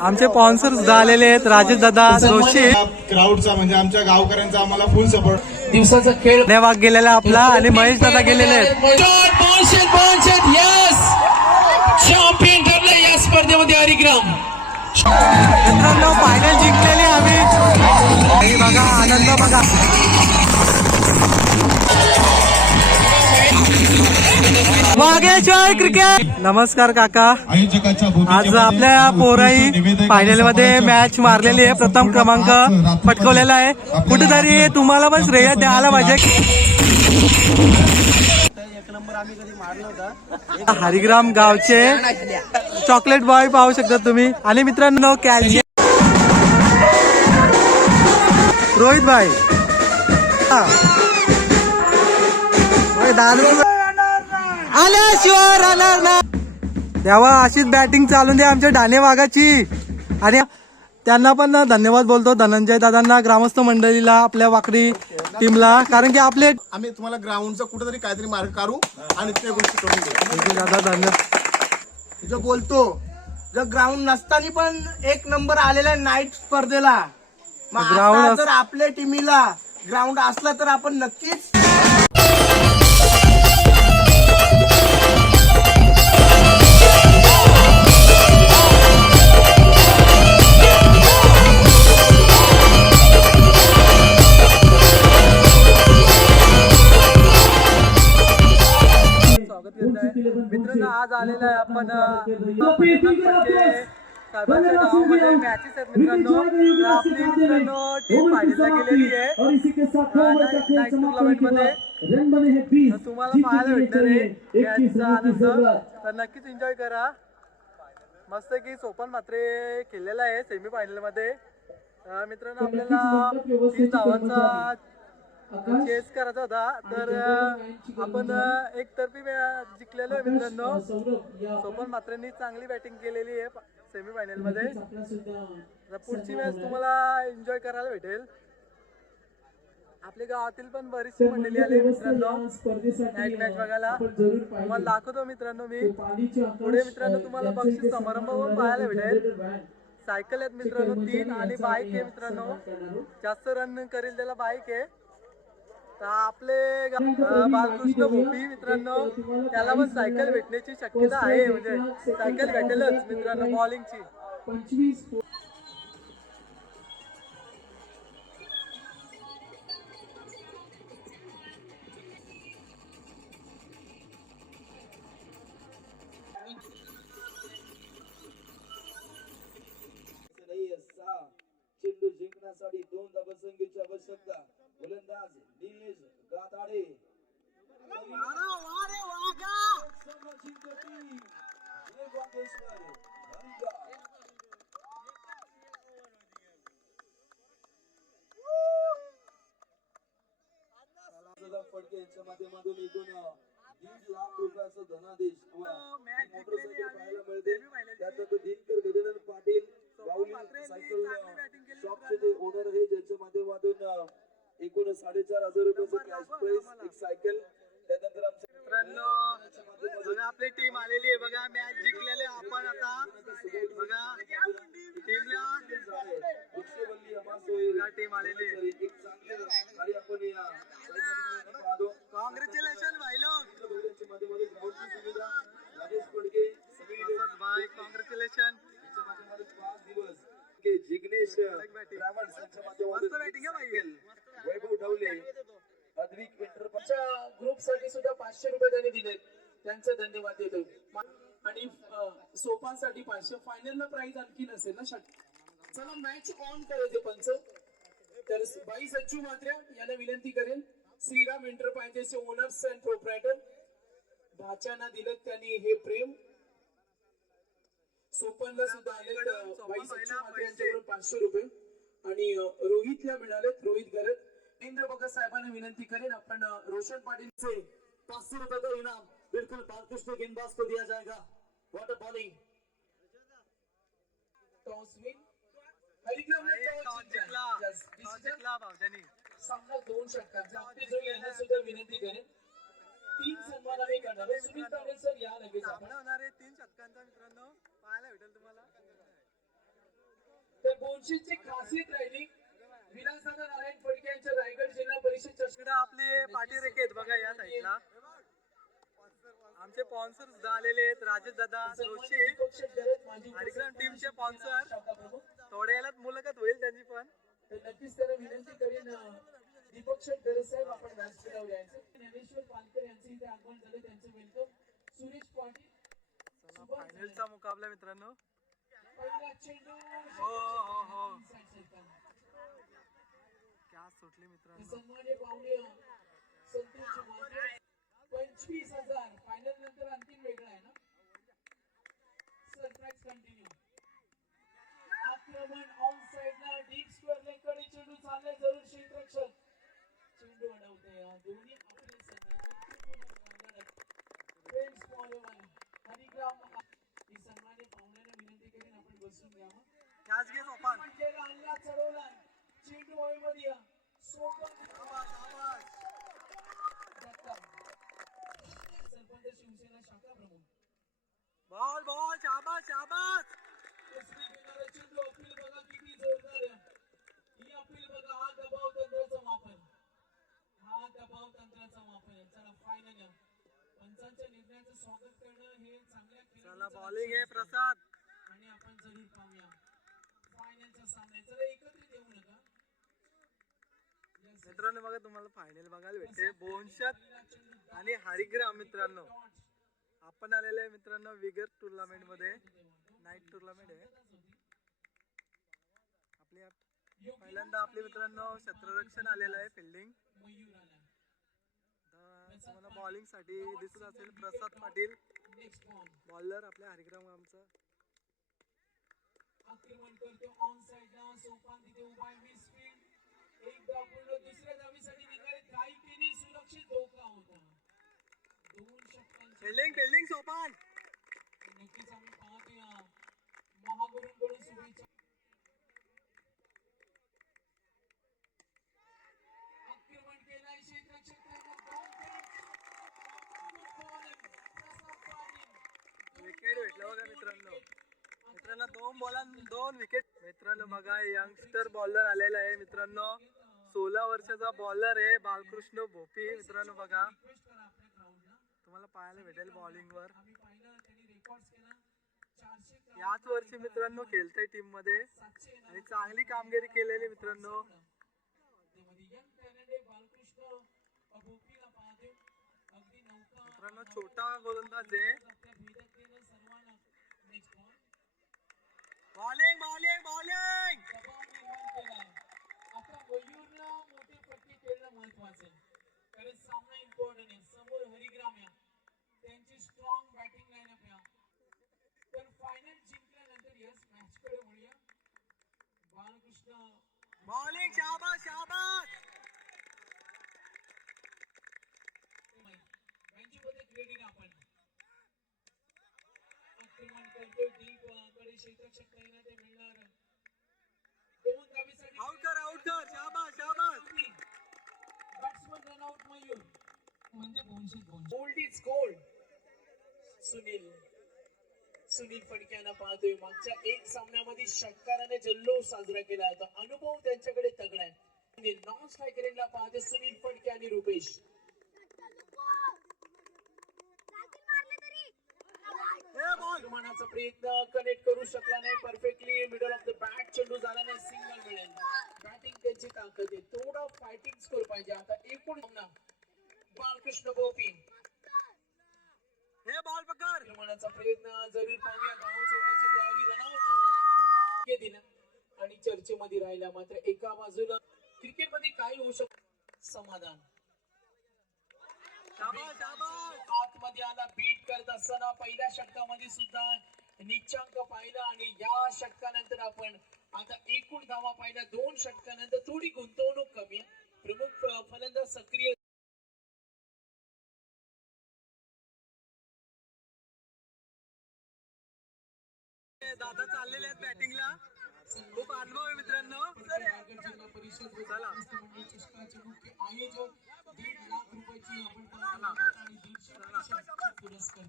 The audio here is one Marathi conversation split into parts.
आमचे स्पॉन्सर सुद्धा आलेले आहेत, राजेश दादा जोशी. क्राऊडचा म्हणजे आमच्या गावकऱ्यांचा आम्हाला फुल सपोर्ट. दिवसाचा खेळ धन्यवाद गेलेला आपला आणि महेश दादा गेलेले आहेत. चॅम्पियन ठरले या स्पर्धेमध्ये हरिग्राम. मित्रांनो फायनल जिंकलेली आम्ही. बघा आनंद बघा. वागेश्वर क्रिकेट. नमस्कार काका. आज आपल्या पोराई फायनल मध्ये मॅच मारलेली आहे, प्रथम क्रमांक पटकवलेला आहे. कुठेतरी तुम्हाला पण श्रेय द्यायला पाहिजे. हरिग्राम गावचे चॉकलेट बॉय पाहू शकता तुम्ही. आणि मित्रांनो कॅल्शियम रोहित भाई आल्याशिवाय राहणार ना. तेव्हा अशीच बॅटिंग चालून दे आमच्या ढाणे वाघाची. आणि त्यांना पण धन्यवाद बोलतो, धनंजय दादांना, ग्रामस्थ मंडळीला, आपल्या वाकडी टीमला. कारण की आपले आम्ही तुम्हाला ग्राउंडचा कुठेतरी काहीतरी मार्ग काढू आणि त्या गोष्टी करून देऊ. दादा धन्यवाद. जो बोलतो जर ग्राउंड नसताना पण एक नंबर आलेला नाईट स्पर्धेला. मग ग्राउंड आता जर आपल्या टीमीला ग्राउंड असला तर आपण नक्कीच मित्रांनो आज आलेला आहे आपण साहेबांच्या गावामध्ये मॅचेस आहेत मित्रांनो. आपली मित्रांनो टीम फायनलला गेलेली आहे नाईट टुर्नामेंट मध्ये. तुम्हाला पाहायला भेटणार आहे मॅचचा आनंद, तर नक्कीच एन्जॉय करा. मस्त की सोपान मात्रे खेळलेला आहे सेमी फायनल मध्ये. मित्रांनो आपल्याला 30 धावांचा चेस करायचा होता, तर आपण एकतर्फी जिंकलेलो आहे मित्रांनो. सोपान मात्रेंनी चांगली बॅटिंग केलेली आहे सेमी फायनल मध्ये. पुढची मॅच तुम्हाला एन्जॉय करायला भेटेल. आपल्या गावातील पण बरीचशी मंडळी आली मित्रांनो नाईट मॅच बघायला. तुम्हाला दाखवतो मित्रांनो मी पुढे. मित्रांनो तुम्हाला बक्षीस समारंभ पण पाहायला भेटेल. सायकल आहेत मित्रांनो 3 आणि बाईक आहे मित्रांनो. जास्त रन करेल त्याला बाईक आहे. तर आपले बालकृष्ण भोपी मित्रांनो त्याला पण सायकल भेटण्याची शक्यता आहे, म्हणजे सायकल भेटेलच मित्रांनो बॉलिंगची. चेंडू जिंकण्यासाठी 2 धावसंख्येची आवश्यकता. गोलंदाज निलेश गाताडे. फडके यांच्या माध्यमातून एकूण 1.5 लाख रुपयाचा धनादेश मोटरसायकल पाहायला मिळते. त्यात दिनकर गजानन पाटील सायकल शॉपचे जे ओनर आहे, ज्यांच्या माध्यमातून एकूण 4,500 रुपयाचं कॅश प्राइस, एक सायकल. त्यानंतर मित्रांनो आपली टीम आलेली आहे बघा. मॅच जिंकलेले आपण आता बघा टीमला टीम आलेली आहे. कॉंग्रॅच्युलेशन भाई लोग. राजेश फडके भाई कॉंग्रॅच्युलेशन. जिग्नेश वैभव ढवले अद्विक इंटरच्या ग्रुप साठी सुद्धा 500 रुपये त्यांनी दिले, त्यांचे धन्यवाद देतो. आणि सोपांसाठी 500. फायनलला प्राइस आणखी नसेल ना. चला मॅच ऑन करायचे पंच. तर बाई सच्चू मात्रे यांना विनंती करेन, श्रीराम एंटरप्राइजेसचे ओनर्स अँड प्रोप्रायटर. भाच्याना दिलं त्यांनी हे प्रेम. सोपनला सुद्धा आले बाई सच्चू मात्रे यांच्याकडून 500 रुपये. आणि रोहितला मिळालेत, रोहित गरज. इंद्र भगत साहेबांना विनंती करेन, आपण रोशन पाटील से 500 रुपये का इनाम बिल्कुल बालकृष्ण गेंदबाज को दिया जाएगा. वाटर बॉलिंग सामना 2 षटकांचा. यांना सुद्धा विनंती करेन, 3 सन्मान आम्ही करणार. सुनील तांबे सर या लगेच. होणार आहे 3 षटकांचा मित्रांनो पाहायला भेटेल तुम्हाला. 200 ची खासियत राहिली. विलासदादा नारायण फडके यांच्या रायगड जिल्हा परिषद चषक इकडे आपले पाठी रेखेत बघा या साईडला आमचे स्पॉन्सर सुद्धा आलेले आहेत. राजेश दादा जोशी हरिग्राम टीमचे स्पॉन्सर. थोड्या वेळात मुलाखत होईल त्यांची पण. तर नक्कीच त्याला विनंती करीन दीपक शेठ गरज साहेब आपण व्यासपीठावर यायचं. ज्ञानेश्वर पालकर यांचं इथे आगमन झालं, त्यांचं वेलकम. सुरेश पाटील फायनलचा मुकाबला मित्रांनो. पहिला चेंडू हो क्या सुटली मित्रांनो. सन्मान्य पाहुणे संतोष मांजरे 25,000 फायनल नंतर अंतिम वेगळा आहे ना. Surprise continue. आक्रमण ऑन साइडला डीप स्क्वेअर लेगकडे चेंडू चाललाय. जरूर क्षेत्ररक्षक चेंडू अडवते. दोन्ही आपले फ्रेंड्स फॉलोवर हरिग्राम ही सन्मान्य पाहुण्यांना विनंती करीन आपण बसून घ्यावं. कॅच घे सोपान. आणला चढवला चेंडू हवेमध्ये सोबत सरपंच शिवसेना शाखा प्रमुख बॉल बॉल शाबास शाबास. चेंडू अपील बघा किती जोरदार आहे. ही अपील बघा. हा दबाव तंत्राचा वापर. चला फायनल पंचांच्या निर्णयाचं स्वागत करणं हे चांगल्या चला बॉलिंग आहे प्रसाद. आणि आपण जरूर पाहूया फायनलचा सामना. चला एकत्रित येऊ नका मित्रांनो. बघा तुम्हाला फायनल बघायला भेटते बोनशत आणि हरिग्राम. मित्रांनो आपण आलेले आहे मित्रांनो विगर टुर्नामेंट मध्ये. नाईट टुर्नामेंट आहे आपली. पहिल्यांदा आपले मित्रांनो क्षेत्ररक्षण आलेलं आहे फिल्डिंग. तुम्हाला बॉलिंग साठी दिसत असेल प्रसाद पाटील बॉलर आपल्या हरिग्राम आमचा. आक्रमण करतो ऑन साइडला. सोपान तिथे उभा आहे. Miss field. एक धाव पूर्ण. दुसऱ्या धावीसाठी निघाले. काही केली. सुरक्षित धोका होता. 2 षटकांची फिल्डिंग सोपान. नक्कीच आम्ही पाहतोय महागुरूंकडून शुभेच्छा. आक्रमण केलाय क्षेत्ररक्षक विकेट भेटला बघा मित्रांनो. मित्रांनो 2 बॉलां 2 विकेट. मित्रांनो बघा यंगस्टर बॉलर आलेला आहे मित्रांनो. 16 वर्षाचा बॉलर आहे बालकृष्ण भोपी. मित्रांनो बघा तुम्हाला पाहायला भेटेल बॉलिंग वर. याच वर्षी मित्रांनो खेळतोय टीम मध्ये आणि चांगली कामगिरी केलेली मित्रांनो. मित्रांनो छोटा गोलंदाज आहे. Bowling bowling bowling. आता मयूरला मोठे फटके खेळणं महत्वाचं आहे कारण सामना इम्पॉर्टंट आहे. समोर हरिग्राम या त्यांची स्ट्रॉंग बॅटिंग लाईनअप या. तर फायनल जिंकल्यानंतर यस मॅच कडे वळूया. बालकृष्ण बॉलिंग शाबास शाबास. बँचीमध्ये क्रेडिट आपण आक्रमण करतोय. डीप कडे क्षेत्ररक्षक तैनात आहे. मिळणार 2 धावीसाठी. आउट कर शाबास शाबास. Batsman run out. मयूर म्हणजे 200 गोल्ड इज गोल्ड. सुनील फडक्यांना पाहतोय. मागच्या एक सामन्यामध्ये षटकाराने जल्लोष साजरा केला होता. अनुभव त्यांच्याकडे तगडा आहे. नॉन स्ट्रायकरला पाहतोय सुनील फडके आणि रुपेश. आक्रमणाचा प्रयत्न कनेक्ट करू शकला नाही perfectly. Middle of the bat चेंडू झाला नाही. सिंगल मिळेल. बॅटिंग त्यांची ताकद आहे. थोडा फायटिंग स्कोर पाहिजे. आता एकूण बालकृष्ण भोपी हे बॉल पकड. आक्रमणाचा प्रयत्न जरूर पाहूया. धाव सोडण्याची तयारी. रनआउट दिलं आणि चर्चेमध्ये राहिला. मात्र एका बाजूला क्रिकेटमध्ये काय होऊ शकतं समाधान. आतमध्ये आला. बीट करत असताना पहिल्या षटकामध्ये सुद्धा निच्चांक पाहिला आणि या षटकानंतर आपण आता एकूण धावा पाहिल्या. 2 षटकानंतर थोडी गुंतवणूक कमी आहे. प्रमुख फलंदाज सक्रिय दादा चाललेले आहेत बॅटिंगला. खूप अनुभव आहे मित्रांनो. जिल्हा परिषद चषकाचे मुख्य आयोजक 1.5 लाख रुपयाची आपण पुरस्कार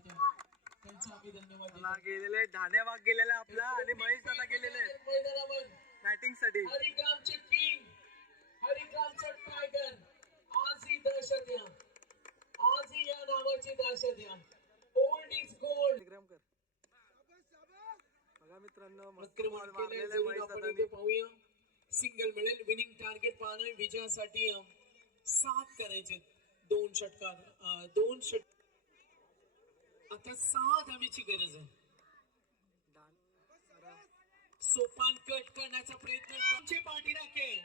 त्यांचा आम्ही धन्यवाद. गेलेले ठाणे भाग गेलेला आपला आणि महेश दादा गेलेले मैदानावर बॅटिंग आक्रमण केलंय. जरूर आपण इथे पाहूया. सिंगल मिळेल. विनिंग टार्गेट पाहणं विजयासाठी 7 करायचे. 2 षटकार 2 षट आता 6 धावेची गरज आहे. सोपान कट करण्याचा प्रयत्न तुमची पाठी राखेल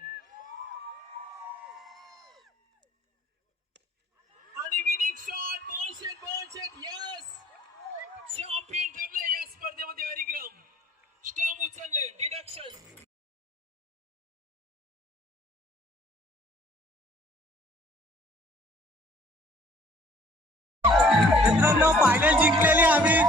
आणि winning shot ball yes champion ठरले या स्पर्धेमध्ये हरिग्राम. स्टंप उचलले. डिडक्शन मित्रांनो फायनल जिंकलेली आम्ही.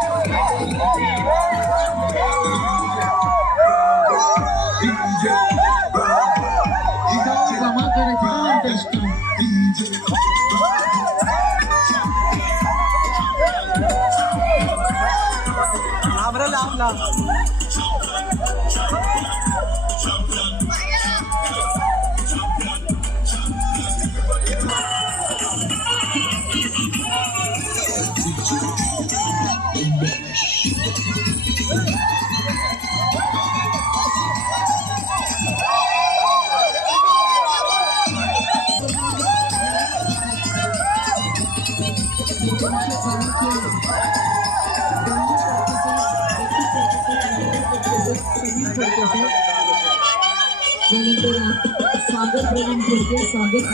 लांब स्वागत प्रवीण बोलते. स्वागत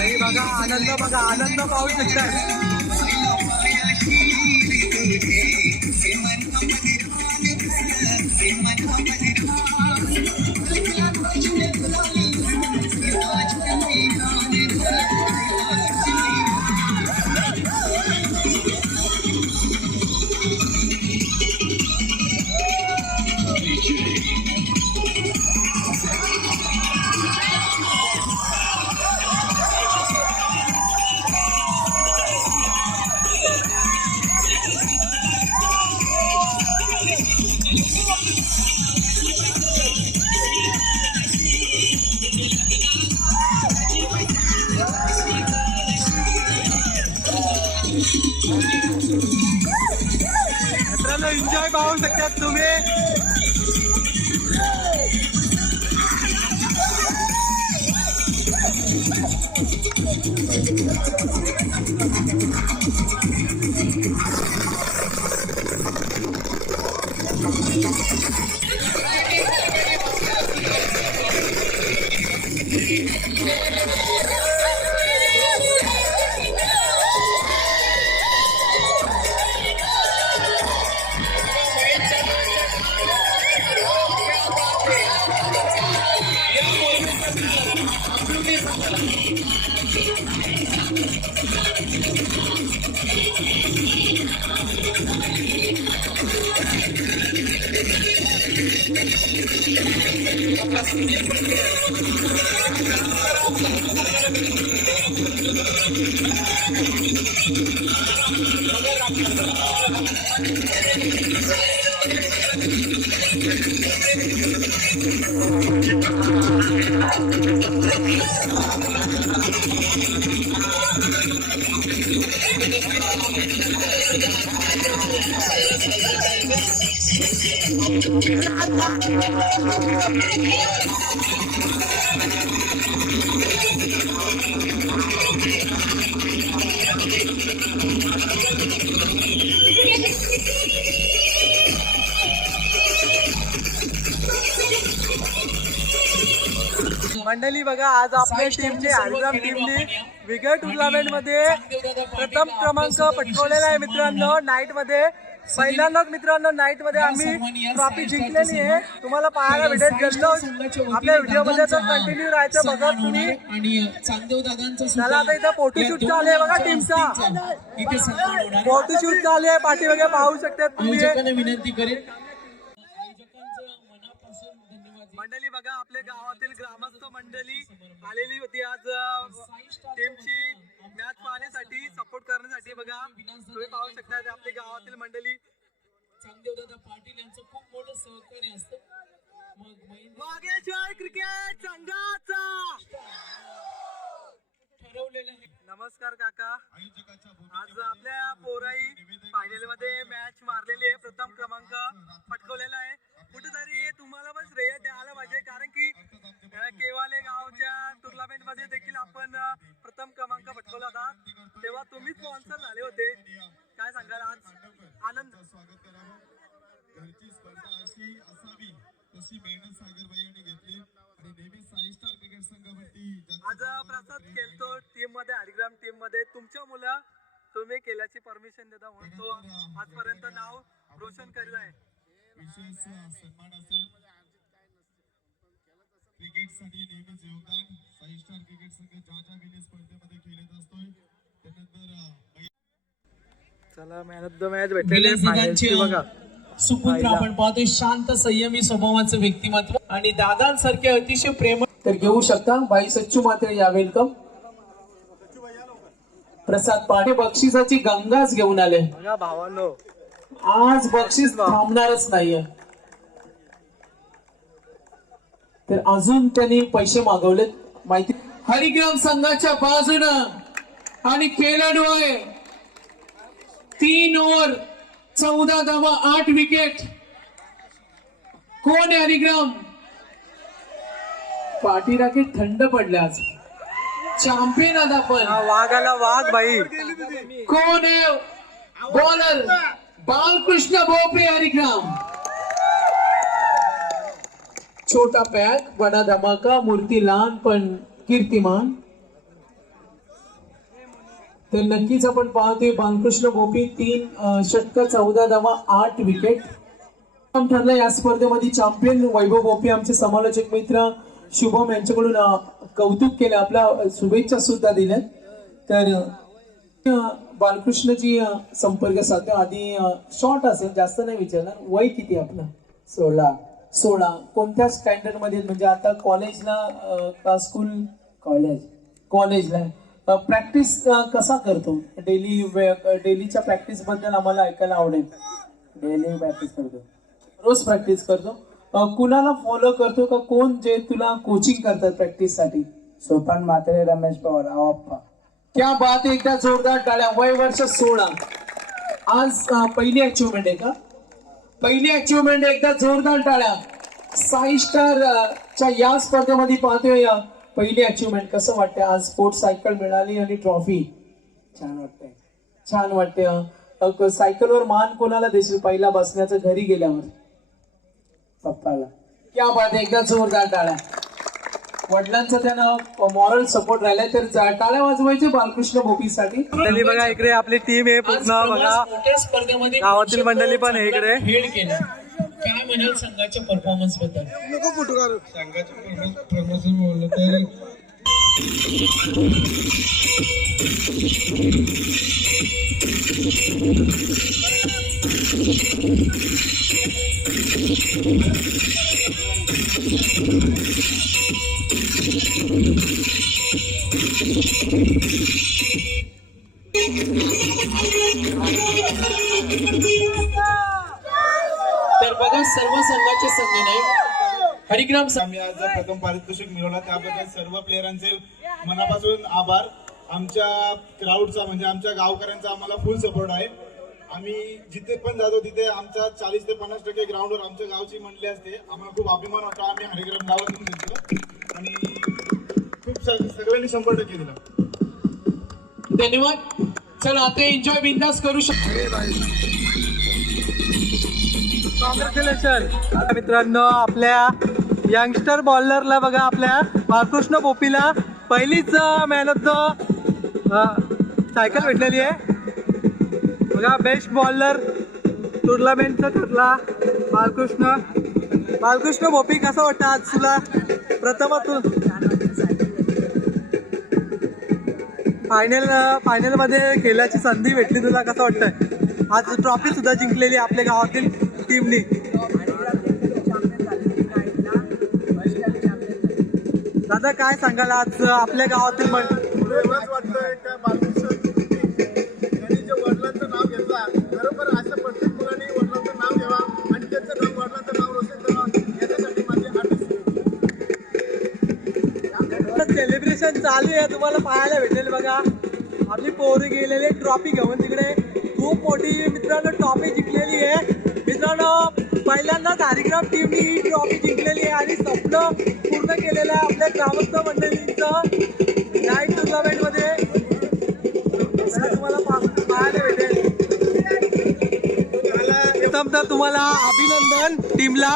आणि बघा आनंद पाहू शकता. मित्रांनो एन्जॉय पाहू शकतात तुम्ही. मंडळी बघा आज आपल्या टीमची हरिग्राम टीमने विकेट टुर्नामेंट मध्ये प्रथम क्रमांक पटकावलेला आहे मित्रांनो. नाईट मध्ये पहिल्यांदाच मित्रांनो नाईट मध्ये आम्ही ट्रॉफी जिंकलेली आहे. तुम्हाला पाहायला भेटेल जल्लोष आपल्या व्हिडिओ मध्ये तर कंटिन्यू राहायचं बघा तुम्ही. आणि चांगदेव दादांचा त्याला आता इथं फोटोशूट चालू आहे बघा टीमचा. इथे सन्मान होणार. फोटोशूट चालू आहे पाठीमागे पाहू शकता तुम्ही. आयोजकांना विनंती करेल, आयोजकांचं मनापासून धन्यवाद. मंडळी बघा आपल्या गावातील ग्रामस्थ मंडळी आलेली होती आज टीमची मॅच पाहण्यासाठी सपोर्ट करण्यासाठी. बघा तुम्ही पाहू शकता आपल्या गावातील मंडळी. चांगदेव दादा पाटील यांचं खूप मोठं सहकार्य असतं. मग वागेश्वर क्रिकेट संघाचा ठरवलेलं आहे. नमस्कार काका. आज आपल्या पोराई फायनल मध्ये मॅच मारलेली आहे, प्रथम क्रमांक पटकवलेला आहे. कुठेतरी तुम्हाला पण श्रेय द्यायला पाहिजे कारण की केवाले गावच्या टुर्नामेंट मध्ये देखील आपण प्रथम क्रमांक पटकवला होता, तेव्हा तुम्ही स्पॉन्सर झाले होते. काय सांगाल आज आनंद? घरची स्पर्धा अशी असावी तशी मेहनत सागरबाईंनी घेतली आणि नेहमी 6 स्टार क्रिकेट संघावरती आज प्रसाद खेळतो टीम मध्ये, हरिग्राम टीम मध्ये. तुमच्या मुलं तुम्ही केल्याची परमिशन देता म्हणून तो आजपर्यंत नाव रोशन करीत आहे. विशेष सन्मान असेल. क्रिकेटसाठी नेहमीच योगदान 6 स्टार क्रिकेट संघ ज्या वेळी स्पर्धेमध्ये खेळत असतोय. त्यानंतर चला मॅन ऑफ द मॅच भेटलेले विलास दादांचे बघा. सुपुत्र आपण पाहतोय, शांत संयमी स्वभावाचं व्यक्तिमत्व आणि दादांसारखे अतिशय प्रेम. तर घेऊ शकता बाई सच्चू मात्र या वेलकम. प्रसाद पाटे बक्षिसाची गंगाच घेऊन आले. बघा भावांनो, आज बक्षीस थांबणारच नाहीये. तर अजून त्यांनी पैसे मागवलेत माहिती. हरिग्राम संघाच्या बाजूनं आणि खेळाडू आहे 3 ओव्हर 14 धावा 8 विकेट. कोण आहे हरिग्राम? पाठी राखेत थंड पडले आज. चॅम्पियन आज आपण. वाघाला वाघ बाई. कोण आहे बॉलर? बालकृष्ण भोपळे हरिग्राम. छोटा पॅक बडा धमाका, मूर्ती लहान पण कीर्तिमान. तर नक्कीच आपण पाहतोय बालकृष्ण भोपी 3 षटक 14 धावा 8 विकेट. ठरलं या स्पर्धेमध्ये चॅम्पियन वैभव भोपी. आमचे समालोचक मित्र शुभम यांच्याकडून कौतुक केलं, आपल्या शुभेच्छा सुद्धा दिल्या. तर बालकृष्णजी संपर्क साधतो. आधी शॉर्ट असेल, जास्त नाही विचारणार. वय किती आपलं? 16. कोणत्या स्टँडर्ड मध्ये? म्हणजे आता कॉलेजला का स्कूल? कॉलेजला. प्रॅक्टिस कसा करतो? डेलीच्या प्रॅक्टिस बद्दल आम्हाला ऐकायला आवडेल. डेली प्रॅक्टिस करतो. रोज प्रॅक्टिस करतो. कुणाला फॉलो करतो का? कोण जे तुला कोचिंग करतात प्रॅक्टिस साठी? सोपान म्हात्रे, रमेश पवार, आवाप्पा. क्या बात आहे, एकदा जोरदार टाळ्या. वय वर्ष 16. आज पहिली अचिव्हमेंट आहे का? पहिली अचिव्हमेंट. एकदा जोरदार टाळ्या. 6 स्टार च्या या स्पर्धेमध्ये पाहतोय पहिली अचिव्हमेंट. कसं वाटतंय आज? स्पोर्ट्स सायकल मिळाली आणि ट्रॉफी. छान वाटतंय. सायकलवर मान कोणाला देशील पहिला बसण्याचं घरी गेल्यावर? पप्पाला. क्या बात आहे, एकदा जोरदार टाळ्या. वडिलांचा त्यानं मॉरल सपोर्ट राहिलाय. तर टाळ्या वाजवायचे बालकृष्ण भोपीसाठी. मंडळी बघा इकडे आपली टीम आहे पूर्ण. बघा मोठ्या स्पर्धेमध्ये गावातील मंडळी पण आहे इकडे. खेळ केला. काय म्हणाल संघाच्या परफॉर्मन्स बद्दल? संघाचे परफॉर्मन्स बोललं तर तर बघा सर्व संघाचे संघ नाही, हरिग्राम आम्ही आज प्रथम पारितोषिक मिळवला त्याबद्दल सर्व प्लेयरांचे मनापासून आभार. आमच्या क्राऊडचा म्हणजे आमच्या गावकऱ्यांचा आम्हाला फुल सपोर्ट आहे. आम्ही जिथे पण जातो तिथे आमच्या 40 ते 50% ग्राउंडवर आमच्या गावची मंडळी असते. आम्हाला खूप अभिमान वाटतो आम्ही हरिग्राम गावातून घेतलं आणि खूप सगळ्यांनी 100% दिलं. धन्यवाद. चला आता एन्जॉय बिंदास करू शकतो. कॉंग्रॅच्युलेशन मित्रांनो. आपल्या यंगस्टर बॉलरला बघा, आपल्या बालकृष्ण भोपीला पहिलीच मॅन ऑफ द सायकल भेटलेली आहे बघा. बेस्ट बॉलर टुर्नामेंटचा ठरला बालकृष्ण भोपी. कसं वाटतं आज तुला? प्रथमच तू फायनल मध्ये खेळायची संधी भेटली तुला. कसं वाटतंय? आज ट्रॉफी सुद्धा जिंकलेली आपल्या गावातील टीमनी. दादा काय सांगाल आज आपल्या गावातील एवढंच वाटतंय का बालकृष्ण यांनी जे वडिलांचं नाव घेतला, बरोबर अशा प्रत्येक मुलांनी वडिलांचं नाव घ्यावा आणि त्यांचं नाव वडिलांचं नाव रोशन करावं, याच्यासाठी माझी सेलिब्रेशन चालू आहे. तुम्हाला पाहायला भेटेल बघा. आपली पोरी गेलेले ट्रॉफी घेऊन तिकडे. खूप मोठी मित्रांनो ट्रॉफी जिंकलेली आहे. मित्रांनो पहिल्यांदाच हरिग्राम टीमनी ही ट्रॉफी जिंकलेली आहे आणि स्वप्न पूर्ण केलेलं आहे आपल्या ग्रामस्थ मंडळींचं नाईट टुर्नामेंटमध्ये. तुम्हाला पाहायला भेटेल. प्रथम तर तुम्हाला अभिनंदन टीमला.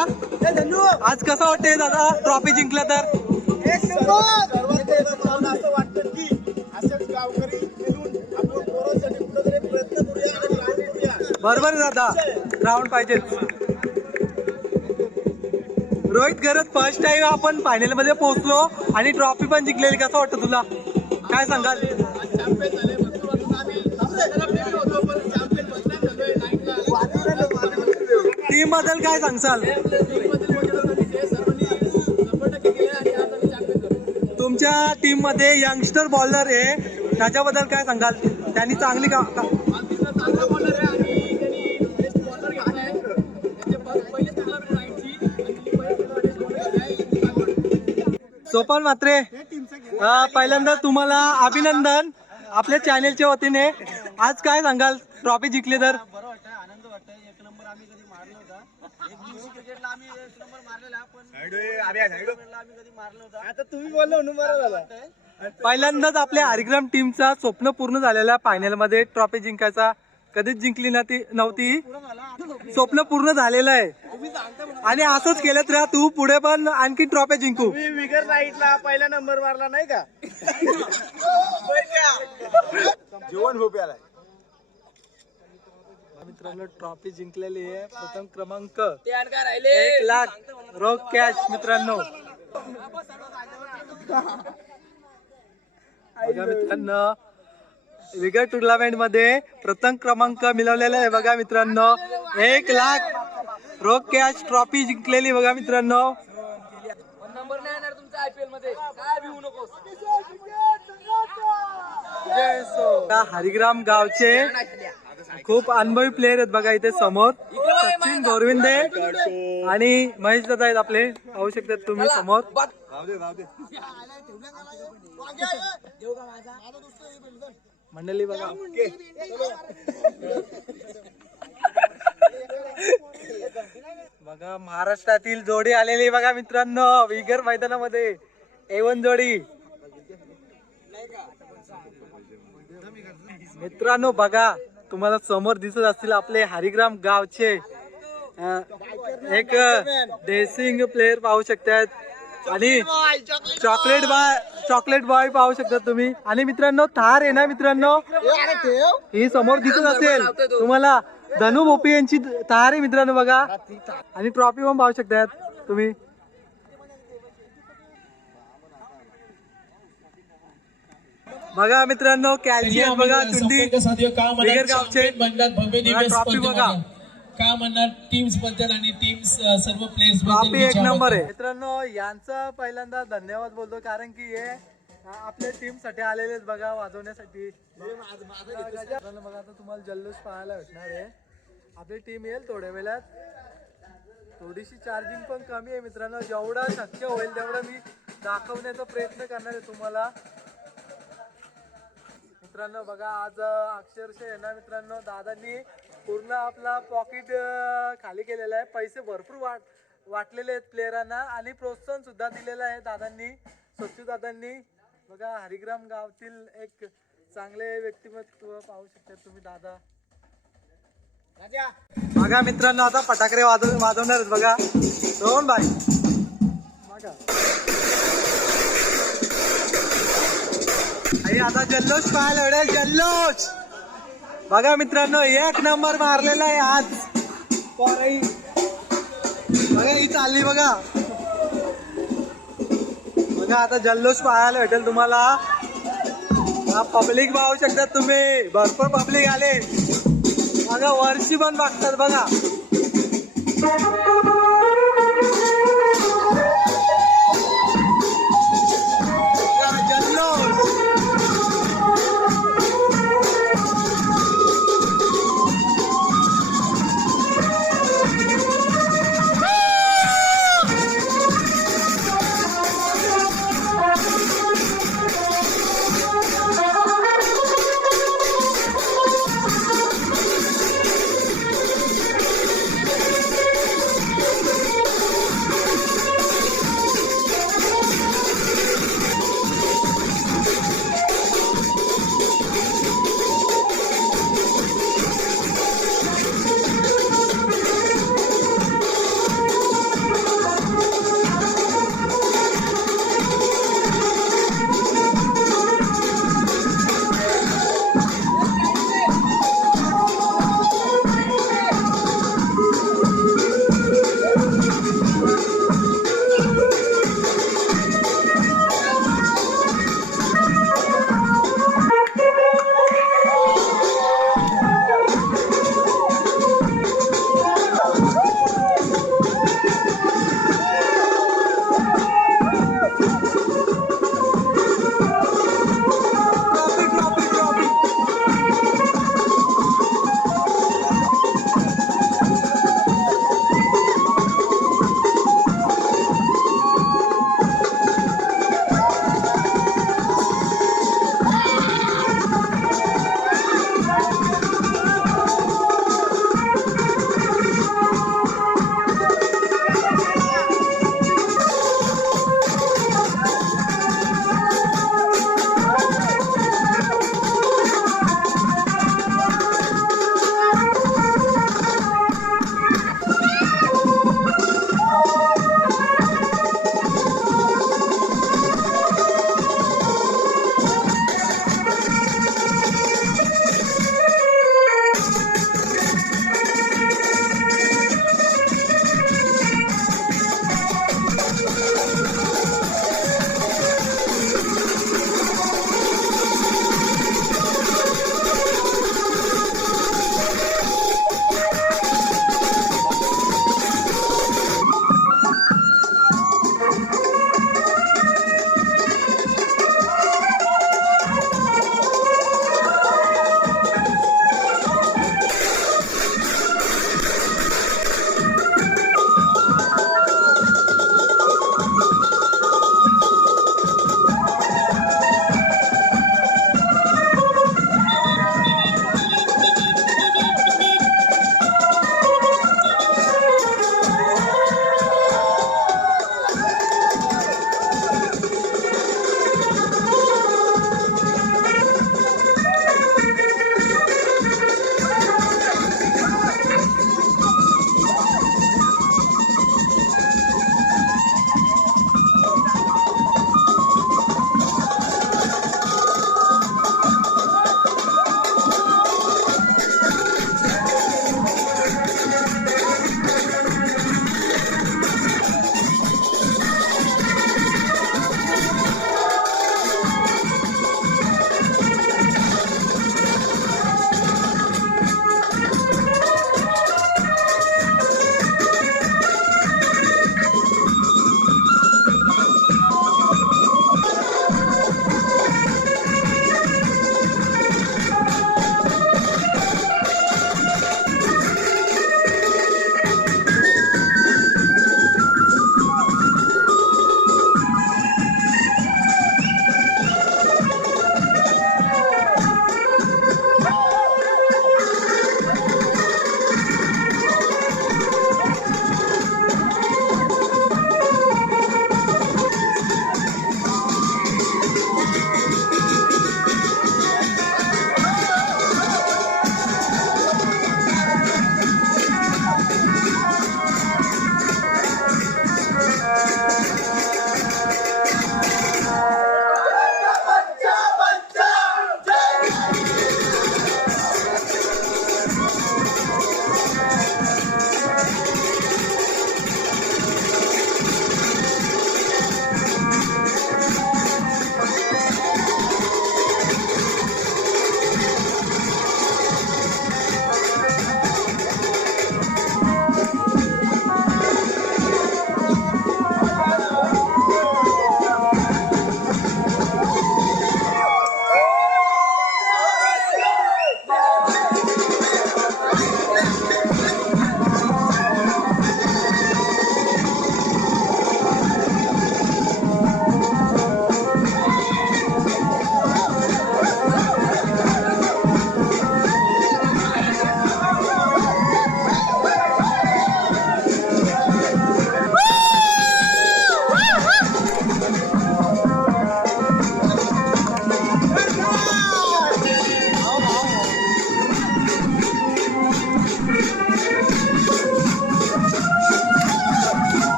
आज कसं वाटतंय दादा ट्रॉफी जिंकला तर? असं वाटतं की असेच गावकरी मिळून आपण पोरांसाठी कुठेतरी प्रयत्न करूया आणि ग्राउंड करूया. बरोबर आहे दादा, ग्राउंड पाहिजे. रोहित गरज फर्स्ट टाइम आपण फायनल मध्ये पोहोचलो आणि ट्रॉफी पण जिंकलेली. कसं वाटतं तुला? काय सांगाल? चॅम्पियन झाले भरपूर वाटतं. आम्ही आपल्याला प्रेमी होतो पण चॅम्पियन बदलायला झालोय नाईटला. टीम बद्दल काय सांगसाल? तुमच्या टीम मध्ये यंगस्टर बॉलर आहे, त्याच्याबद्दल काय सांगाल? त्यांनी चांगली चांगला बॉलर आहे आणि त्यांनी बेस्ट बॉलर घेतलाय. त्याचे पहिले टुर्नामेंट नाईटची आणि पहिले बॉलर आहे. सोपान मात्रे, पहिल्यांदा तुम्हाला अभिनंदन आपल्या चॅनेलच्या वतीने. आज काय सांगाल ट्रॉफी जिंकली तर? बरं वाटतंय, आनंद वाटतंय. एक नंबर आम्ही कधी मारला होता. एक दिवशी क्रिकेटला आम्ही एक नंबर मारलेला पण आम्ही कधी मारला होता. आता तुम्ही बोललो म्हणून बरं झालं. पहिल्यांदाच आपल्या हरिग्राम टीमचा स्वप्न पूर्ण झालेला फायनल मध्ये ट्रॉफी जिंकायचा. कधीच जिंकली नव्हती. स्वप्न पूर्ण झालेलं आहे आणि असंच केलं तर तू पुढे पण आणखी ट्रॉफी जिंकू. मी विगर नाईटला पहिला नंबर मारला नाही का? जेवण भोपी आलाय. मित्रांनो ट्रॉफी जिंकलेली आहे. प्रथम क्रमांक 1,00,000 रोख कॅश. मित्रांनो बघा मित्रांनो विगर टुर्नामेंट मध्ये प्रथम क्रमांक मिळवलेला आहे. बघा मित्रांनो 1,00,000 रोख कॅश ट्रॉफी जिंकलेली. बघा मित्रांनो नंबर नाही येणार तुमचा आयपीएल मध्ये, काय भिवू नकोस. हरिग्राम गावचे खूप अनुभवी प्लेयर आहेत. बघा इथे समोर सचिन गोरविंदे आणि महेश दादा आहेत आपले. पाहू शकतात तुम्ही समोर. मंडळी बघा बघा महाराष्ट्रातील जोडी आलेली बघा मित्रांनो विगर मैदानामध्ये. A1 जोडी मित्रांनो. बघा तुम्हाला समोर दिसत असतील आपले हरिग्राम गावचे एक डेसिंग प्लेयर पाहू शकतात आणि चॉकलेट बॉय पाहू शकता तुम्ही. आणि मित्रांनो थार आहे ना मित्रांनो, ही समोर दिसत असेल तुम्हाला धनु भोपी यांची थार आहे मित्रांनो. बघा आणि ट्रॉफी पण पाहू शकतात तुम्ही. बघा मित्रांनो कॅल्शियम बघा चुंडी विगर गावचे ट्रॉफी बघा. काय म्हणणार टीम्स बद्दल आणि टीम्स सर्व प्लेयर्स ट्रॉफी एक नंबर आहे. मित्रांनो यांचा पहिल्यांदा धन्यवाद बोलतो कारण की हे आपल्या टीम साठी आलेले बघा वाजवण्यासाठी. बघा आता तुम्हाला जल्लोष पाहायला भेटणार आहे. आपली टीम येईल थोड्या वेळात. थोडीशी चार्जिंग पण कमी आहे मित्रांनो. जेवढं शक्य होईल तेवढं मी दाखवण्याचा प्रयत्न करणार आहे तुम्हाला. मित्रांनो बघा आज अक्षरशः आहे ना मित्रांनो दादांनी पूर्ण आपला पॉकेट खाली केलेला आहे. पैसे भरपूर वाटलेले आहेत प्लेयरांना आणि प्रोत्साहन सुद्धा दिलेलं आहे दादांनी, सच्चू दादांनी. बघा हरिग्राम गावातील एक चांगले व्यक्तिमत्व पाहू शकता तुम्ही दादा. बघा मित्रांनो आता फटाकडे वाजवणार आहेत बघा रोहन भाई. बघा आणि आता जल्लोष पाहायला मिळेल, जल्लोष बघा मित्रांनो, 1 नंबर मारलेला आहे आज पोराई. बघा ही चालली बघा. बघा आता जल्लोष पाहायला भेटेल तुम्हाला. पब्लिक पाहू शकतात तुम्ही, भरपूर पब्लिक आले बघा, वरची पण बघतात बघा. जल्लोष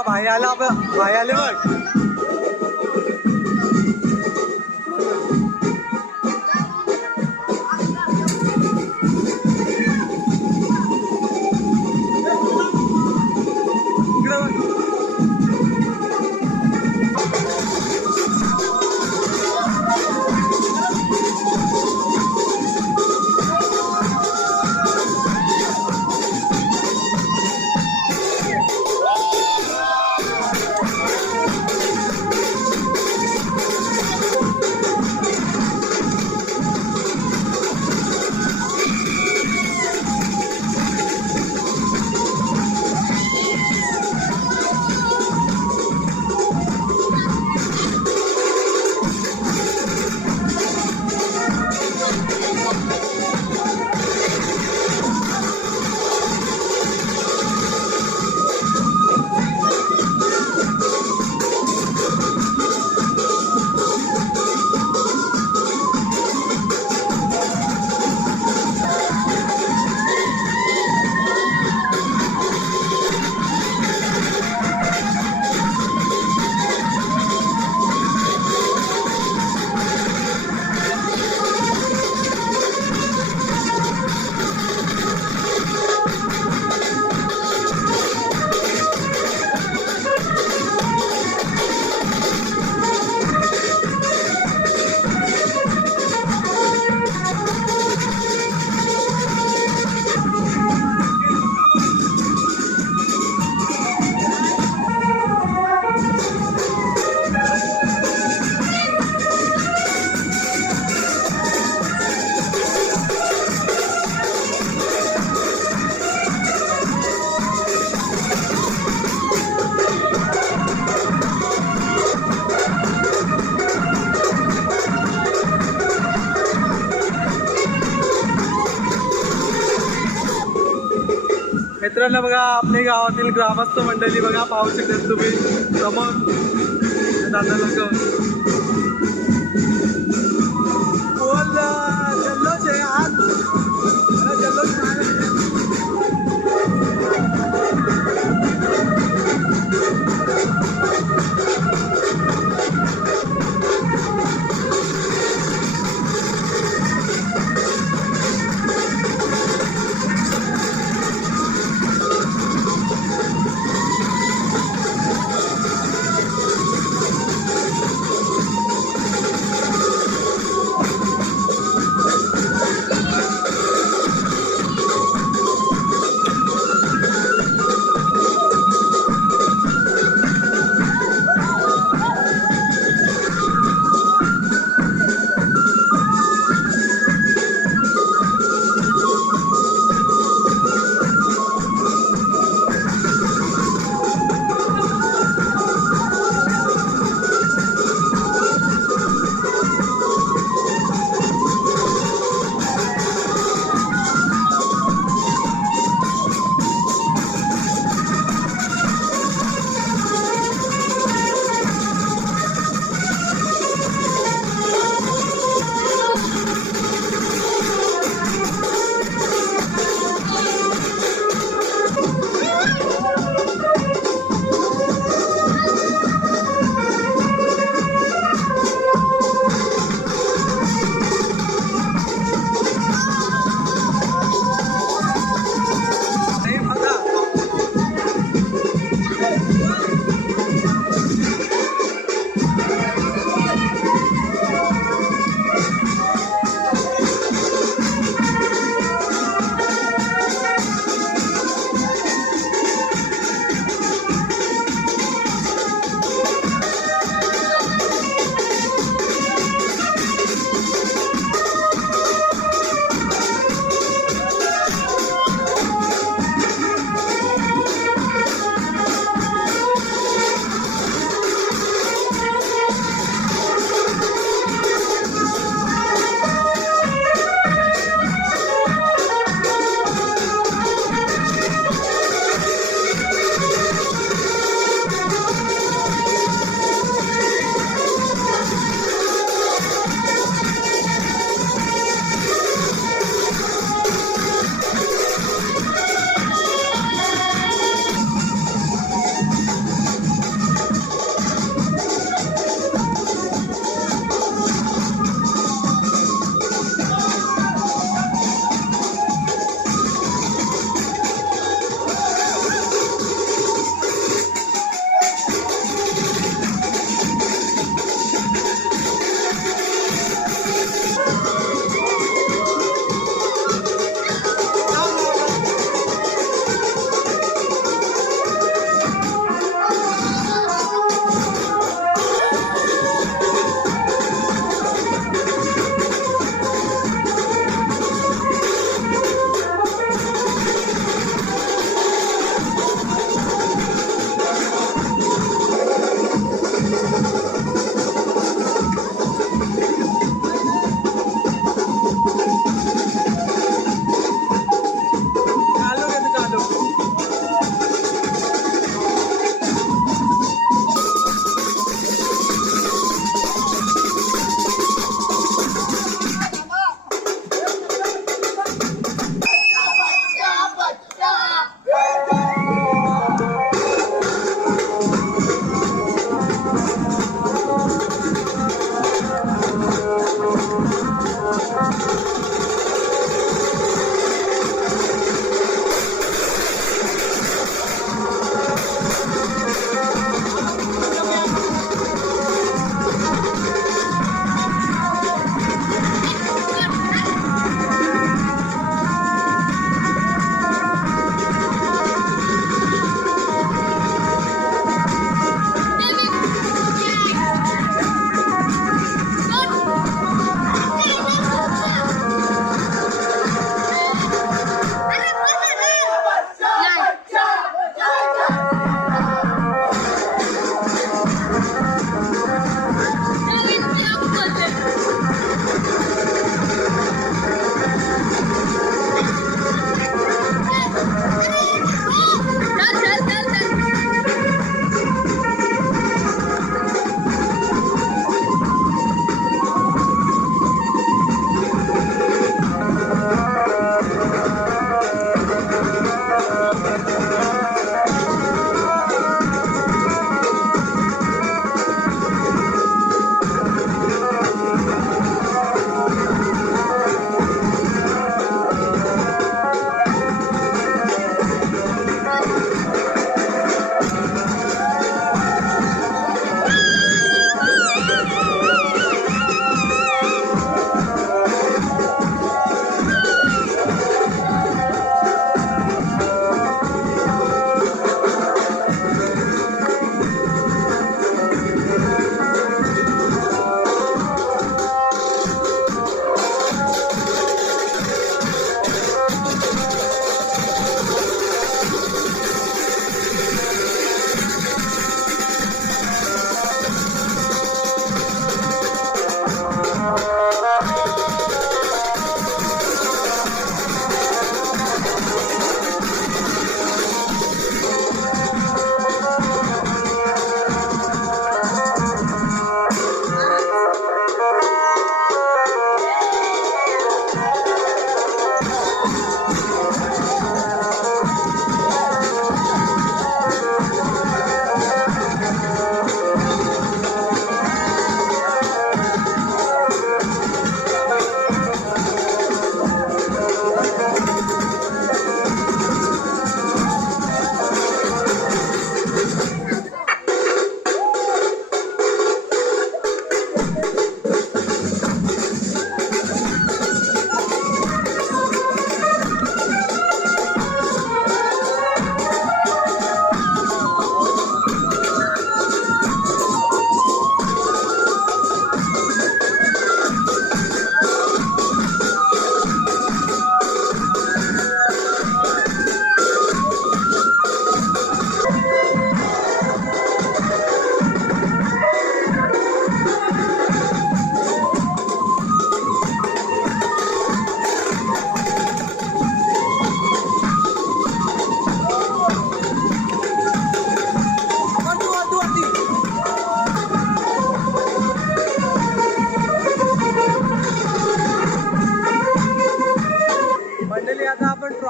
बघा भाई आला भाई आले बघ. इकडे बघ. मित्रांनो बघा आपल्या गावातील ग्रामस्थ मंडळी बघा पाहू शकता तुम्ही समोर दादा लोक बोल जल्लोष आहे आज जल्लोष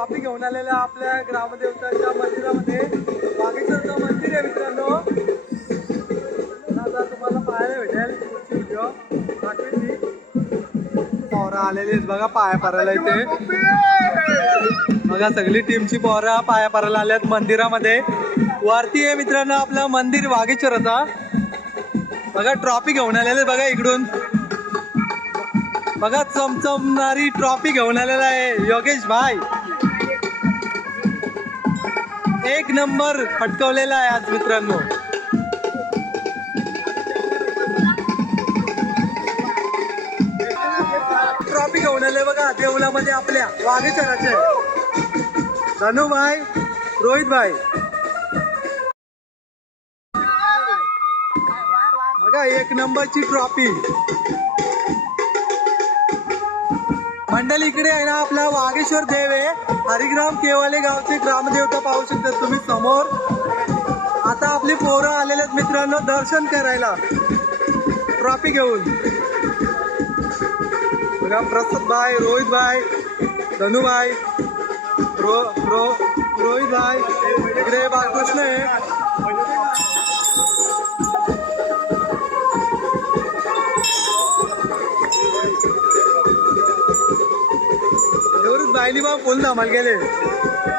ट्रॉफी घेऊन आलेल्या आपल्या ग्रामदेवताच्या मंदिरामध्ये वागेश्वरचं मंदिर आहे मित्रांनो. आता तुम्हाला पाहायला भेटेल पुढची व्हिडिओ दाखवेल. पोरं आलेली आहेत बघा पाया पडायला इथे. बघा सगळी टीमची पोरं पाया पडायला आल्यात मंदिरामध्ये. वरती आहे मित्रांनो आपलं मंदिर वागेश्वरचा. बघा ट्रॉफी घेऊन आलेले बघा इकडून. बघा चमचमणारी ट्रॉफी घेऊन आलेला आहे योगेश भाई. एक नंबर फटकवलेला आहे आज मित्रांनो. ट्रॉफी घेऊन आले बघा देवलामध्ये आपल्या वागेश्वराचे धनुभाई, रोहित भाई. बघा एक नंबरची ट्रॉफी. मंडळी इकडे आहे ना आपला वागेश्वर देव आहे. हरिग्राम केवाले गावचे ग्रामदेवता पाहू शकता तुम्ही समोर. आता आपली पोरं आलेले आहेत मित्रांनो दर्शन करायला ट्रॉफी घेऊन. बघा प्रसाद भाई, रोहित भाई, धनुभाई, रोहित भाई. इकडे बालकृष्ण आहे. बायली बा फुल धमाल गेले.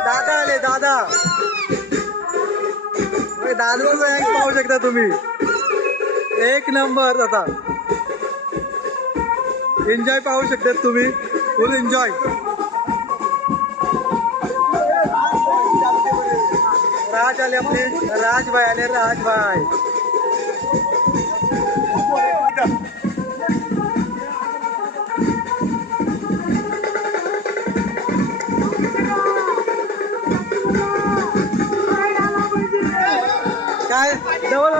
दादा आले दादा. दादा पाहू शकता तुम्ही. एक नंबर. आता एन्जॉय पाहू शकता तुम्ही. फुल एन्जॉय. राज आले आपले राजभाई आले. राजभाई काय जवळ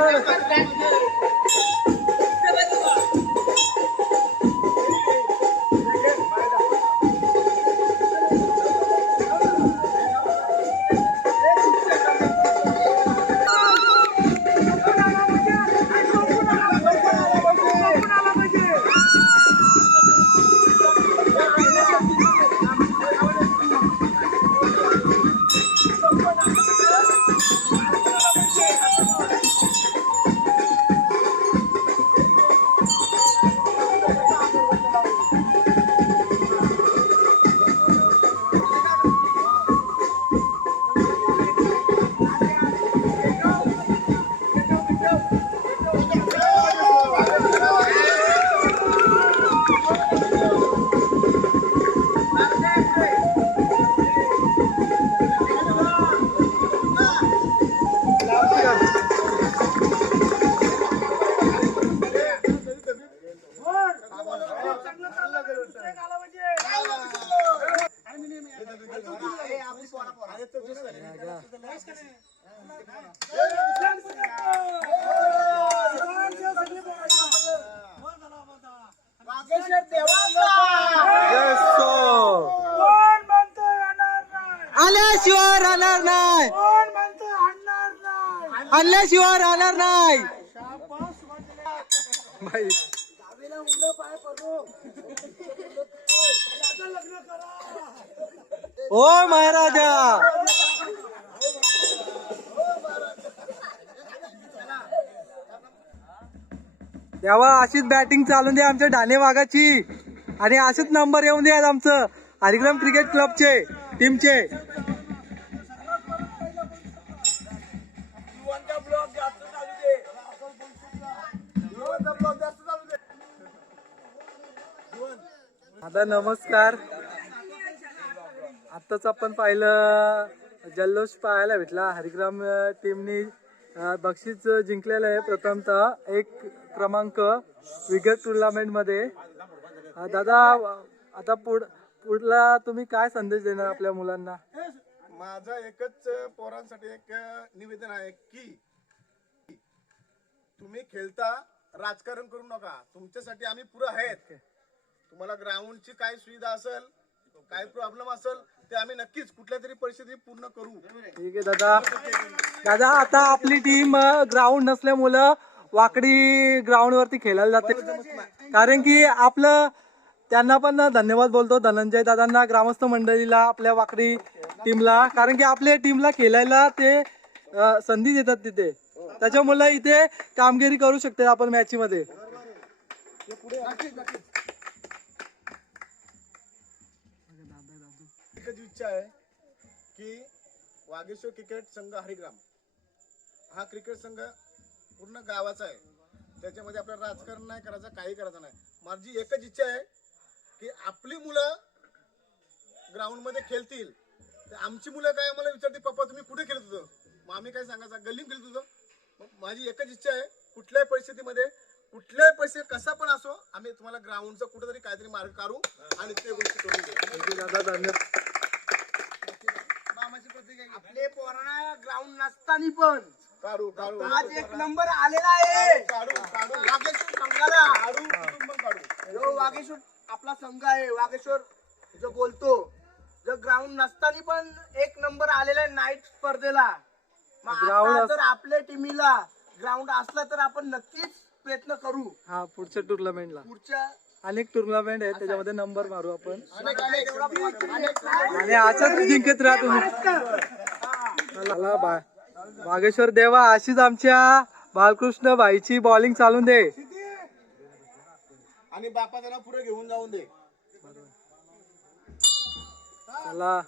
आल्याशिवाय राहणार नाही. आणल्याशिवाय राहणार नाही. भाई ओ महाराजा. तेव्हा अशीच बॅटिंग चालून द्या आमच्या ढाणे वाघाची. आणि असेच नंबर येऊन द्या आमचं हरिग्राम क्रिकेट क्लबचे टीमचे. आता नमस्कार. आत्ताच आपण पाहिलं जल्लोष पाहायला भेटला. हरिग्राम टीमनी बक्षीस जिंकलेलं आहे प्रथमतः 1 क्रमांक विगत टुर्नामेंटमध्ये. दादा आता पुढला तुम्ही काय संदेश देणार आपल्या मुलांना? माझा एकच पोरांसाठी एक निवेदन आहे की तुम्ही खेळता राजकारण करू नका. तुमच्यासाठी आम्ही पुढे आहेत. तुम्हाला ग्राउंडची काय सुविधा असेल, काय प्रॉब्लेम असेल ते आम्ही नक्कीच कुठल्या तरी परिस्थितीत पूर्ण करू. ठीक आहे दादा. दादा आता आपली टीम ग्राउंड नसल्यामुळं वाकडी ग्राउंड वरती खेळायला जाते. कारण की आपलं त्यांना पण धन्यवाद बोलतो, धनंजय दादांना, ग्रामस्थ मंडळीला, आपल्या वाकडी टीमला, कारण की आपल्या टीमला खेळायला ते संधी देतात तिथे, त्याच्यामुळे इथे कामगिरी करू शकते आपण मॅच मध्ये. एकच इच्छा आहे की वागेश्वर क्रिकेट संघ हरिग्राम हा क्रिकेट संघ पूर्ण गावाचा आहे. त्याच्यामध्ये आपल्याला राजकारण नाही करायचं, काही करायचं नाही. माझी एकच इच्छा आहे की आपली मुलं ग्राउंडमध्ये खेळतील. तर आमची मुलं काय आम्हाला विचारते, पप्पा तुम्ही कुठे खेळत होतो? मग आम्ही काय सांगायचं, गल्लीत खेळत होतो. मग माझी एकच इच्छा आहे, कुठल्याही परिस्थितीमध्ये कुठल्याही परिस्थिती कसा पण असो, आम्ही तुम्हाला ग्राउंडचा कुठेतरी काहीतरी मार्ग काढू आणि ते गोष्टी करून देऊ. दादा धन्यवाद. आपले पोरांना ग्राउंड नसताना पण काढू काढू आज एक नंबर आलेला आहे. काढू काढू वागेश्वर संघाला काढू कुटुंब काढू. जो वागेश्वर आपला संघ आहे, वागेश्वर जो बोलतो, जो ग्राउंड नसताना पण एक नंबर आलेला आहे नाईट स्पर्धेला. मग Ground आता जर आपल्या टीमीला ग्राउंड असला तर आपण नक्कीच प्रयत्न करू. हा पुढच्या टुर्नामेंटला पुढच्या अनेक टुर्नामेंट आहे, त्याच्यामध्ये नंबर मारू आपण अनेक अनेक आणि असंच जिंकत राहा तुम्ही. चला वागेश्वर देवा, अशीच आमच्या बालकृष्ण भाईची बॉलिंग चालून दे. आणि बापा त्यांना पुढे घेऊन जाऊन दे. चला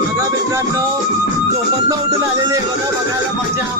बघा मित्रांनो, झोपतनं उठून आलेले बघा, बघायला मजा.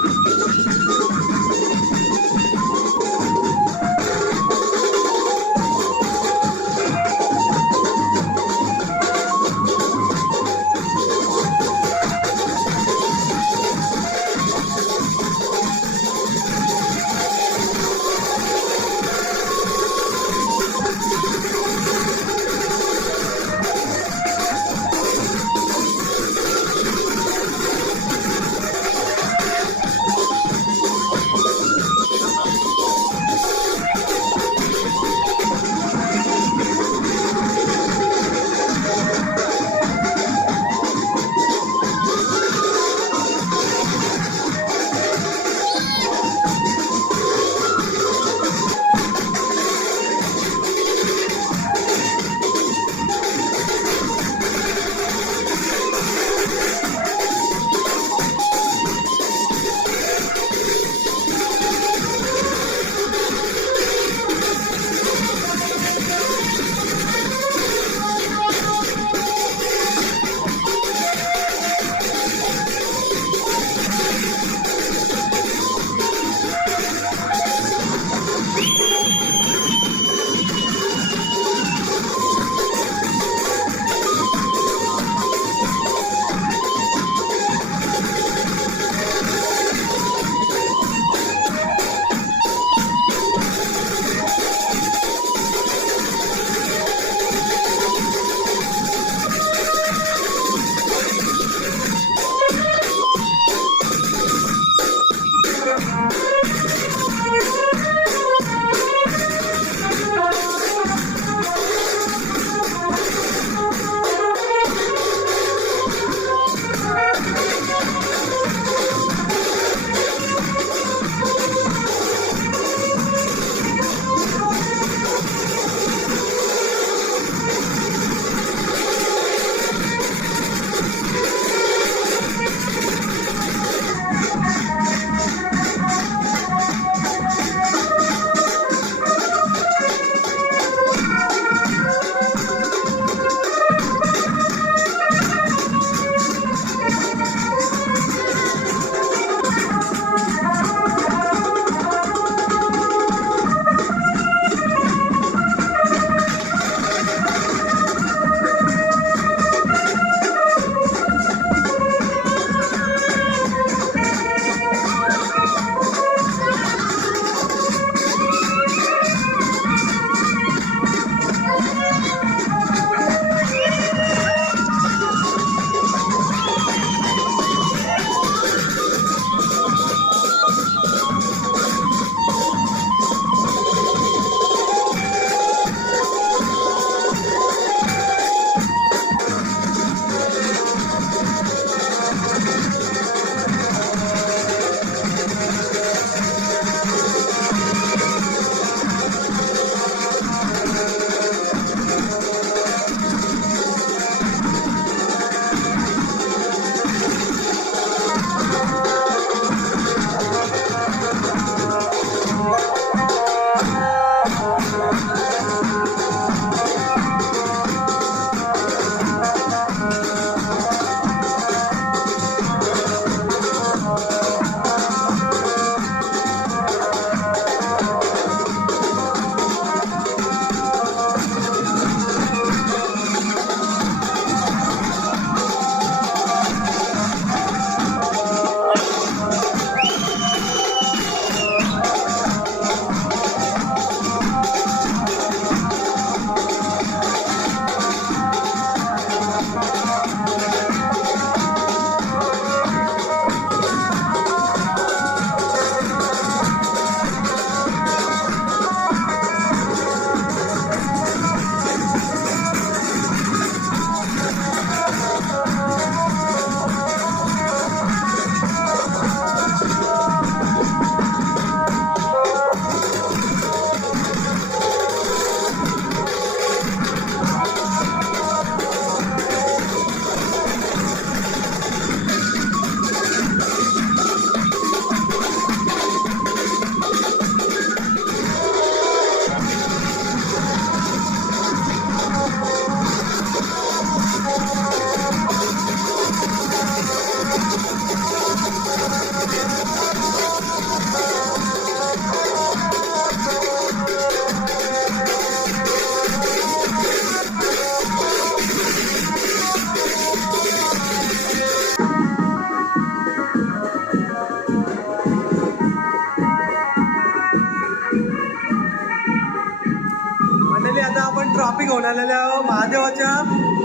निघालेल्या महादेवाच्या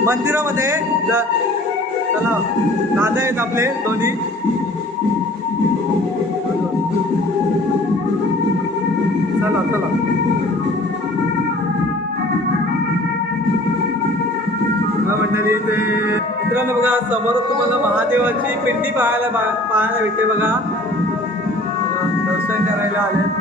मंदिरामध्ये चला दादा आहेत आपले दोन्ही. चला चला मंडळी ते मित्रांनो बघा समोर तुम्हाला महादेवाची पिंडी पाहायला भेटते बघा. दर्शन करायला आले.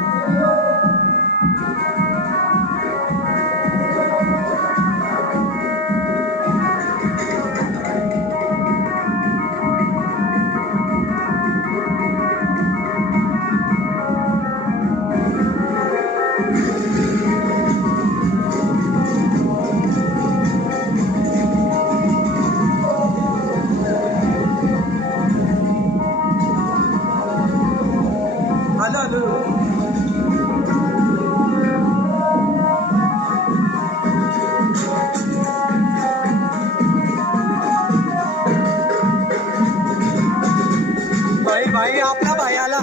भाई आपला भाई आला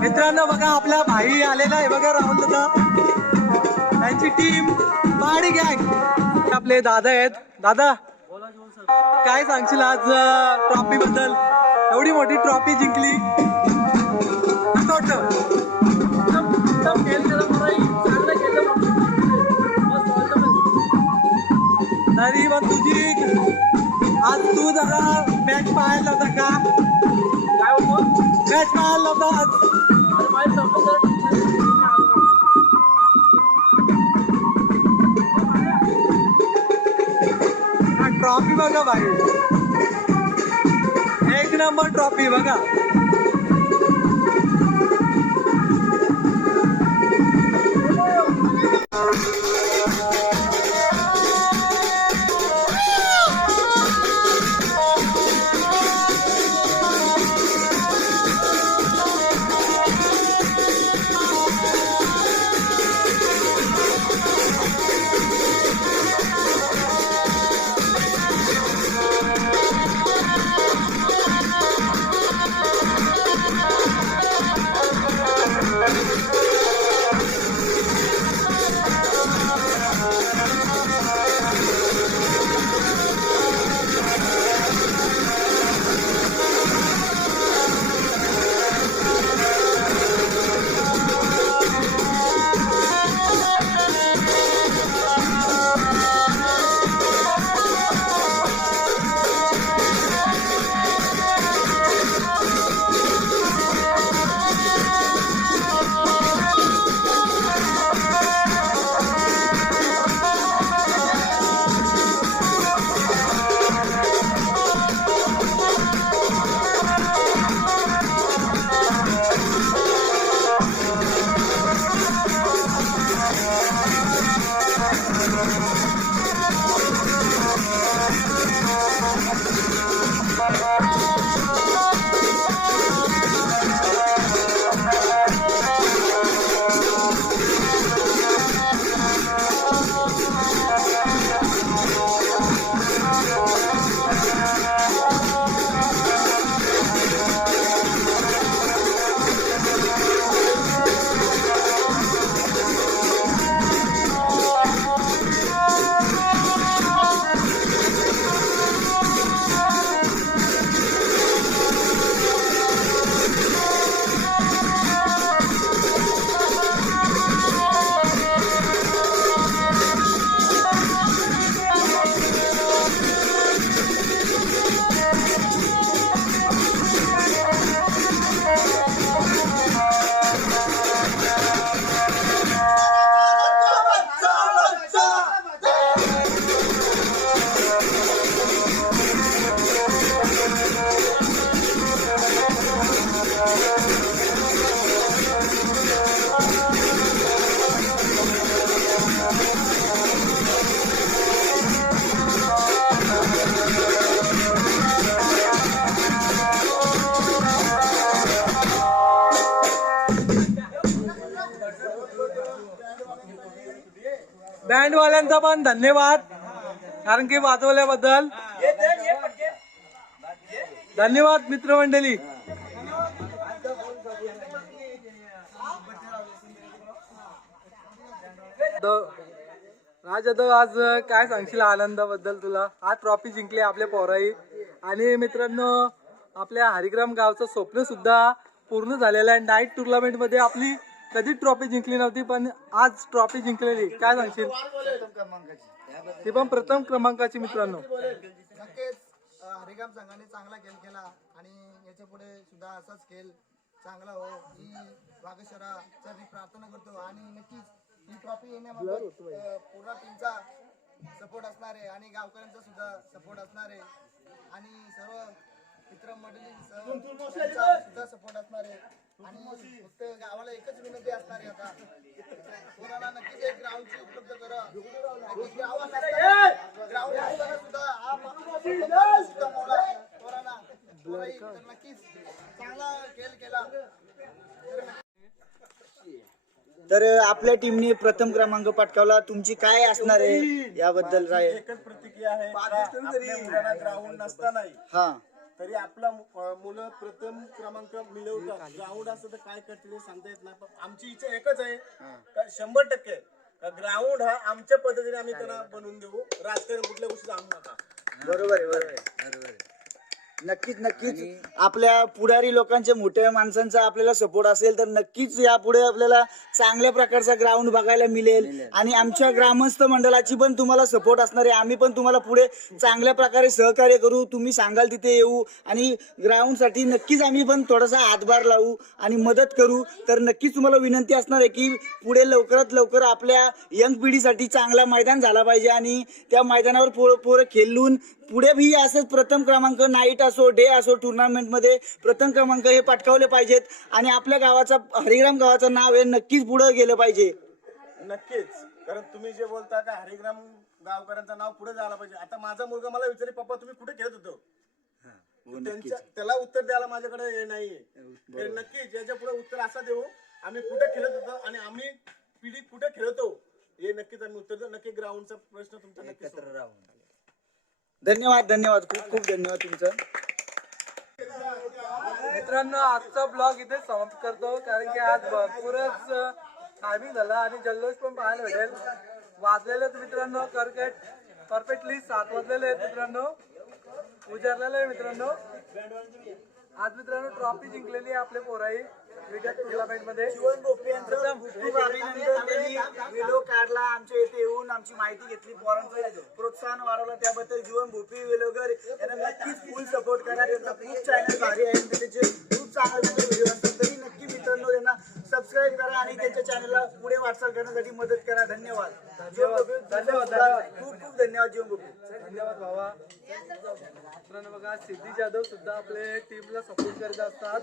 मित्रांनो बघा आपला भाई आलेला आहे बघा राहुल दादा त्यांची टीम पाडी गँग आपले दादा आहेत. दादा काय सांगशील आज ट्रॉफी बद्दल? एवढी मोठी ट्रॉफी जिंकली. तरी पण तुझी आज तू जरा मॅच पाहायला होता का? काय होतो मॅच पाहायला होता आज? ट्रॉफी बघा भाई एक नंबर ट्रॉफी बघा. बँडवाल्यांचा पण धन्यवाद कारण की वाजवल्याबद्दल धन्यवाद मित्रमंडळी. राज जाधव, आज काय सांगशील आनंदाबद्दल तुला? आज ट्रॉफी जिंकली आपल्या पोराई आणि मित्रांनो आपल्या हरिग्राम गावचं स्वप्न सुद्धा पूर्ण झालेलं आहे. नाईट टुर्नामेंट मध्ये आपली कधी ट्रॉफी जिंकली नव्हती पण आज ट्रॉफी जिंकलेली. काय सांगशील? ती पण प्रथम क्रमांकाची. मित्रांनो नक्कीच हरिग्राम संघाने चांगला खेळ केला आणि याच्या पुढे सुद्धा असाच खेळ चांगला हो ही वागेश्वराचा मी प्रार्थना करतो. आणि नक्कीच ही ट्रॉफी येण्याबाबत पूर्ण टीमचा सपोर्ट असणार आहे आणि गावकऱ्यांचा सुद्धा सपोर्ट असणार आहे आणि सर्व मित्रमंडळींचा सुद्धा सपोर्ट असणार आहे. आणि फक्त गावाला एकच विनंती असणार आहे आता कोणाला नक्कीच एक ग्राउंडची उपलब्ध करा. ग्राउंड असताना सुद्धा हा सुद्धा मोडा कोणाला तर नक्कीच चांगला खेळ केला. तर आपल्या टीमने प्रथम क्रमांक पटकावला. तुमची काय असणार आहे याबद्दल राय? एकच प्रतिक्रिया आहे आपल्या मुलांना ग्राउंड नसतानाही हा तरी आपला मुलं प्रथम क्रमांक मिळवतात. ग्राउंड असतं तर काय करतील हे सांगता येत नाही. पण आमची इच्छा एकच आहे का 100% ग्राउंड हा आमच्या पद्धतीने आम्ही त्यांना बनवून देऊ. राजकारण कुठल्या गोष्टी आणू नका. बरोबर आहे, बरोबर आहे. नक्कीच नक्कीच आपल्या पुढारी लोकांच्या मोठ्या माणसांचा आपल्याला सपोर्ट असेल तर नक्कीच यापुढे आपल्याला चांगल्या प्रकारचा ग्राउंड बघायला मिळेल. आणि आमच्या ग्रामस्थ मंडळाची पण तुम्हाला सपोर्ट असणार आहे. आम्ही पण तुम्हाला पुढे चांगल्या प्रकारे सहकार्य करू. तुम्ही सांगाल तिथे येऊ आणि ग्राउंडसाठी नक्कीच आम्ही पण थोडासा हातभार लावू आणि मदत करू. तर नक्कीच तुम्हाला विनंती असणार आहे की पुढे लवकरात लवकर आपल्या यंग पिढीसाठी चांगला मैदान झाला पाहिजे आणि त्या मैदानावर पोरं खेळून पुढे भी असंच प्रथम क्रमांक नाईट असो डे असो टुर्नामेंटमध्ये प्रथम क्रमांक हे पटकावले पाहिजेत आणि आपल्या गावाचा हरिग्राम गावाचं नाव हे नक्कीच पुढे गेलं पाहिजे. नक्कीच, कारण तुम्ही जे बोलता का हरिग्राम गावकऱ्यांचं नाव पुढे जायला पाहिजे. आता माझा मुलगा मला विचारले पप्पा तुम्ही कुठे खेळत होतो, त्याला उत्तर द्यायला माझ्याकडे हे नाहीये. तर नक्कीच याच्या पुढे उत्तर असं देऊ आम्ही कुठे खेळत होतो आणि आम्ही पिढी कुठे खेळतो हे नक्कीच आम्ही उत्तर देऊ. नक्की ग्राउंडचा प्रश्न तुमचा नक्कीच. धन्यवाद धन्यवाद, खूप खूप धन्यवाद तुमचं. मित्रांनो आजचा ब्लॉग इथे समाप्त करतो कारण की आज भरपूरच टायमिंग झाला आणि जल्लोष पण पाहायला भेटेल. वाजलेले आहेत मित्रांनो क्रिकेट परफेक्टली 7 वाजलेले आहेत मित्रांनो. उजारलेलं आहे मित्रांनो. आज मित्रांनो ट्रॉफी जिंकलेली आहे आपल्या पोराई क्रिकेट टुर्नामेंट मध्ये. जीवन भोपे यांचं खूप खूप अभिनंदन. त्यांनी व्हिडिओ काढला, आमच्या इथे येऊन आमची माहिती घेतली, पोरांचं प्रोत्साहन वाढवलं. त्याबद्दल जीवन भोपे वेलोगर यांना नक्कीच फुल सपोर्ट करा. त्यांचा खूप चॅनल भारी आहे, त्याचे खूप चांगले व्हिडिओ असतात. तरी नक्की मित्रांनो त्यांना सबस्क्राईब करा आणि त्यांच्या चॅनलला पुढे वाटचाल करण्यासाठी मदत करा. धन्यवाद खूप खूप धन्यवाद जीवन भोपे. धन्यवाद भावा. मित्रांनो बघा सिद्धी जाधव सुद्धा आपल्या टीमला सपोर्ट करत असतात.